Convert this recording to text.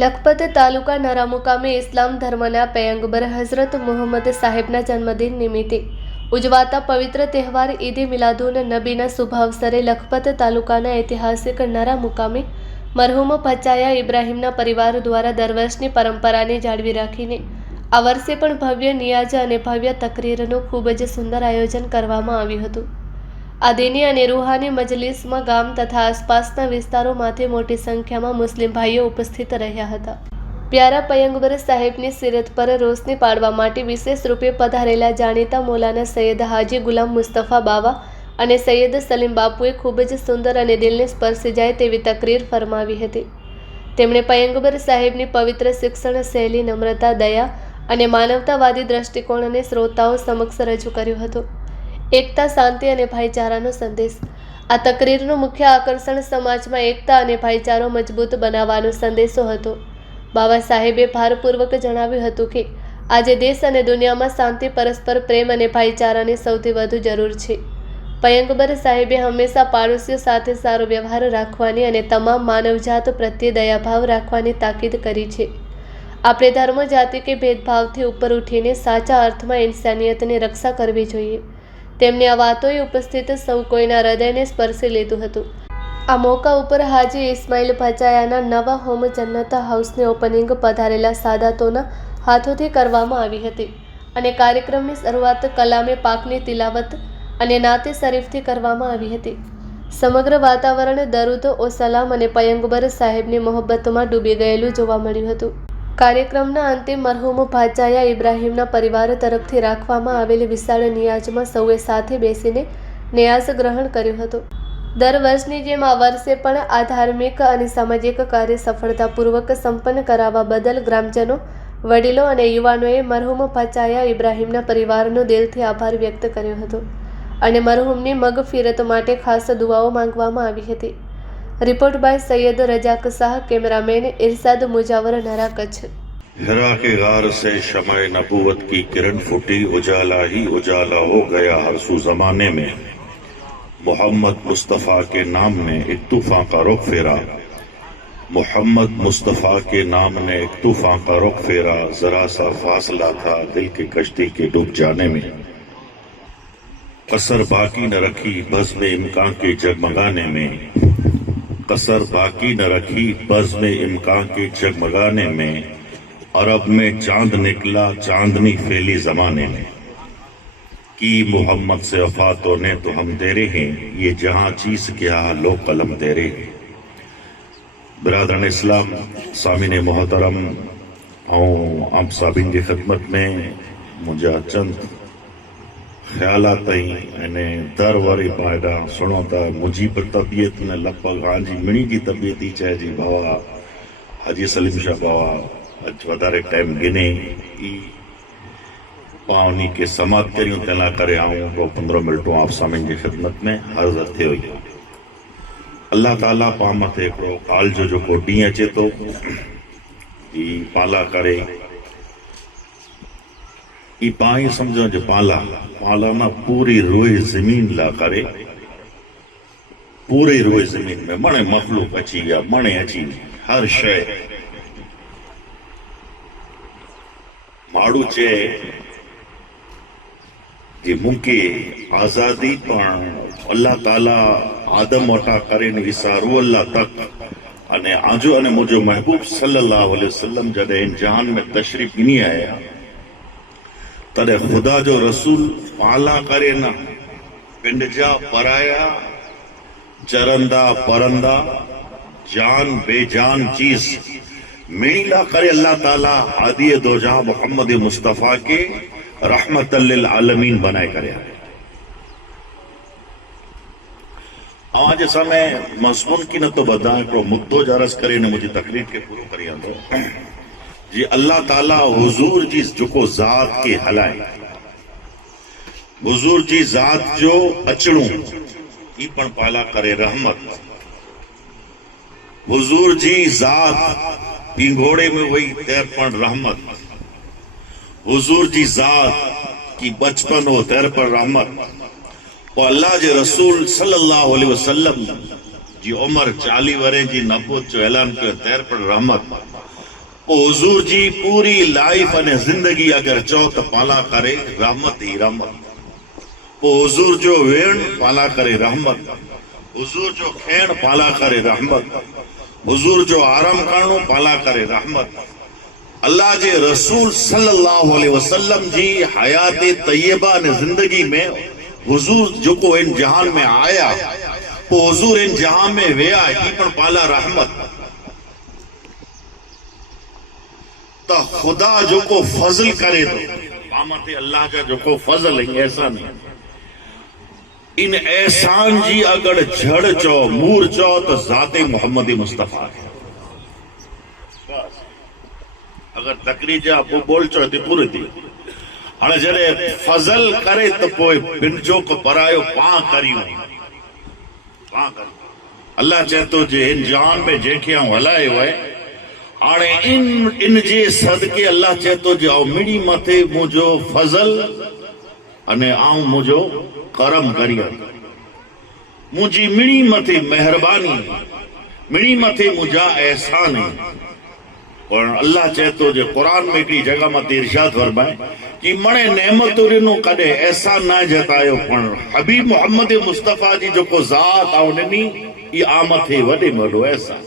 લખપત તાલુકા નરા મુકામે ઇસ્લામ ધર્મના પયગંબર હઝરત મુહમ્મદ સાહેબના જન્મદિન નિમિત્તે ઉજવાતા પવિત્ર તહેવાર ઈદ મિલાદુન નબીના શુભ અવસરે લખપત તાલુકાના ઐતિહાસિક નરા મુકામે મરહૂમ પચાયા ઇબ્રાહીમના પરિવાર દ્વારા દર વર્ષની પરંપરાને જાળવી રાખીને આ વર્ષે પણ ભવ્ય નિયાજ અને ભવ્ય તકરીરનું ખૂબ જ સુંદર આયોજન કરવામાં આવ્યું હતું। આ દીની અને રૂહાની મજલિસમાં ગામ તથા આસપાસના વિસ્તારોમાંથી મોટી સંખ્યામાં મુસ્લિમ ભાઈઓ ઉપસ્થિત રહ્યા હતા। પ્યારા પયગંબર સાહેબની સીરત પર રોશની પાડવા માટે વિશેષ રૂપે પધારેલા જાણીતા મૌલાના સૈયદ હાજી ગુલામ મુસ્તફા બાવા અને સૈયદ સલીમ બાપુએ ખૂબ જ સુંદર અને દિલને સ્પર્શી જાય તેવી તકરીર ફરમાવી હતી। તેમણે પયગંબર સાહેબની પવિત્ર શિક્ષણ શૈલી, નમ્રતા, દયા અને માનવતાવાદી દ્રષ્ટિકોણને શ્રોતાઓ સમક્ષ રજૂ કર્યો હતો। એકતા, શાંતિ અને ભાઈચારાનો સંદેશ। આ તકરીરનું મુખ્ય આકર્ષણ સમાજમાં એકતા અને ભાઈચારો મજબૂત બનાવવાનો સંદેશો હતો। બાબા સાહેબે ભારપૂર્વક જણાવ્યું હતું કે આજે દેશ અને દુનિયામાં શાંતિ, પરસ્પર પ્રેમ અને ભાઈચારાની સૌથી વધુ જરૂર છે। પયગંબર સાહેબે હંમેશા પાડોશીઓ સાથે સારો વ્યવહાર રાખવાની અને તમામ માનવજાત પ્રત્યે દયાભાવ રાખવાની તાકીદ કરી છે। આપણે ધર્મ, જાતિ કે ભેદભાવથી ઉપર ઉઠીને સાચા અર્થમાં ઇન્સાનિયતની રક્ષા કરવી જોઈએ। તેમની આ વાતોએ ઉપસ્થિત સૌ કોઈના હૃદયને સ્પર્શી લીધું હતું। આ મોકા ઉપર હાજી ઇસ્માઇલ ભચાયાના નવા હોમ જન્નત હાઉસની ઓપનિંગ પધારેલા સાદાતોના હાથોથી કરવામાં આવી હતી અને કાર્યક્રમની શરૂઆત કલામે પાકની તિલાવત અને નાતે શરીફથી કરવામાં આવી હતી। સમગ્ર વાતાવરણ દરૂદ ઓ સલામ અને પયગંબર સાહેબની મોહબ્બતમાં ડૂબી ગયેલું જોવા મળ્યું હતું। કાર્યક્રમના અંતે મરહૂમ ભાચાયા ઇબ્રાહીમના પરિવાર તરફથી રાખવામાં આવેલી વિશાળ નિયાજમાં સૌએ સાથે બેસીને નિયાઝ ગ્રહણ કર્યો હતો। દર વર્ષની જેમ આ વર્ષે પણ આ ધાર્મિક અને સામાજિક કાર્ય સફળતાપૂર્વક સંપન્ન કરાવવા બદલ ગ્રામજનો, વડીલો અને યુવાનોએ મરહૂમ ભાચાયા ઇબ્રાહીમના પરિવારનો દિલથી આભાર વ્યક્ત કર્યો હતો અને મરહૂમની મગફિરત માટે ખાસ દુઆઓ માંગવામાં આવી હતી। Report by Syed Razzaq Shah, cameraman Irshad Mujawar, Nara, Kutch. हिरा के गार से शमए नबूवत की किरण फूटी, उजाला ही उजाला हो गया हर सू जमाने में। मोहम्मद मुस्तफ़ा के नाम ने एक तूफान का रुख फेरा, मोहम्मद मुस्तफ़ा के नाम ने एक तूफान का रुख फेरा। जरा सा फासला था दिल की कश्ती के डूब जाने में। कसर बाकी न रखी बज़्म इम्कान के जगमगाने में, कसर बाकी न रखी बज़्म इम्कान के जगमगाने में। अरब में चांद निकला, चांदनी फैली जमाने में। की मोहम्मद से वफातों ने तो हम दे रहे हैं, ये जहां चीज क्या लो कलम दे रहे हैं। बिरादरान इस्लाम, सामिन मोहतरम, आप साबिन की खिदमत में मुझे चंद ख्यालात अने दर वारी पायदा सुनो था। मुझी पर तबीयत ने लगभग हाँ जी मिणी की तबीयत ही चाहे जी बाबा हाजी सलीम शाह बाबा अज वधारे टाइम गिने ई पावनी के समाप्त करियूं तेला करे आऊं तो 15 मिनटों आप सामिन की खिदमत में हाज़िर थे हुई। अल्लाह ताला पामत एकड़ो काल जो को डी अचे तो ई पाला करे ई पाई समझो जो पाला ना पूरी रोए जमीन ला करे। पूरी रोए जमीन में मणे मखलूक अची गया, मणे अची हर शय माड़ू चे जी मुके आजादी पण अल्लाह ताला आदम वटा करे ने विसारू अल्लाह तक अने आजो अने मुझो महबूब सल्लल्लाहु अलैहि वसल्लम जदे इन जहान में तशरीफ नहीं आया तदे खुदा जो रसूल पाला करे ना पिंड जा पराया चरंदा परंदा जान बेजान चीज मेला करे अल्लाह ताला हादी दो जहां मोहम्मद मुस्तफा के रहमतल लिल आलमीन बनाए करे। आज समय मजमून की न तो बदाए को मुद्दो जरस करे ने मुझे तकलीफ के पूरो करी आंदो जी। अल्लाह ताला हुजूर जी जो जात के हलाए, हुजूर जी जात जो अचणू ई पण पाला करे रहमत। हुजूर जी जात पिंगोड़े में हुई तैर पण रहमत। हुजूर जी जात की बचपन हो तैर पर रहमत। और अल्लाह जे रसूल सल्लल्लाहु अलैहि वसल्लम जी उम्र 40 वरे जी नबूवत जो ऐलान कयो तैर पर रहमत। हुजूर जी पूरी लाइफ अने जिंदगी अगर चओ त पाला करे रहमत ई रहमत। हुजूर जो वेण पाला करे रहमत, हुजूर जो खेण पाला करे रहमत, हुजूर जो आराम करणो पाला करे रहमत। अल्लाह जे रसूल सल्लल्लाहु अलैहि वसल्लम जी हयात तय्यबा ने जिंदगी में हुजूर जो इन जहान में आया, हुजूर इन जहान में विया, ही पण पाला रहमत। तो खुदा जो को फजल करे तो पामते अल्लाह जा जो को फजल है ऐसा नहीं। इन एहसान जी अगर झड़ चो मूर चो तो जाते मोहम्मद मुस्तफा है। अगर तकरीर जा बोल चो तो पूरी थी। हाँ जड़े फजल करे तो पोए बिनजो को परायो पा करियो अल्लाह चए तो जे इन जान में जेके हलाए हुए हाणे इन जे सदके अल्लाह चए तो जे आओ मिड़ी मथे मुझो फजल अने आऊं मुझो करम करियो। मुझी मिड़ी मथे मेहरबानी, मिड़ी मथे मुझा एहसान है। और अल्लाह चए तो जे कुरान में हिकिड़ी जगह मथे इरशाद फरमाए कि मणे नेमतुं ॾिनो कॾहिं एहसान न जतायो, पण हबीब मोहम्मद मुस्तफ़ा जी जेको ज़ात आहे ॾिनी ई आ मथे वॾे में वॾो एहसान।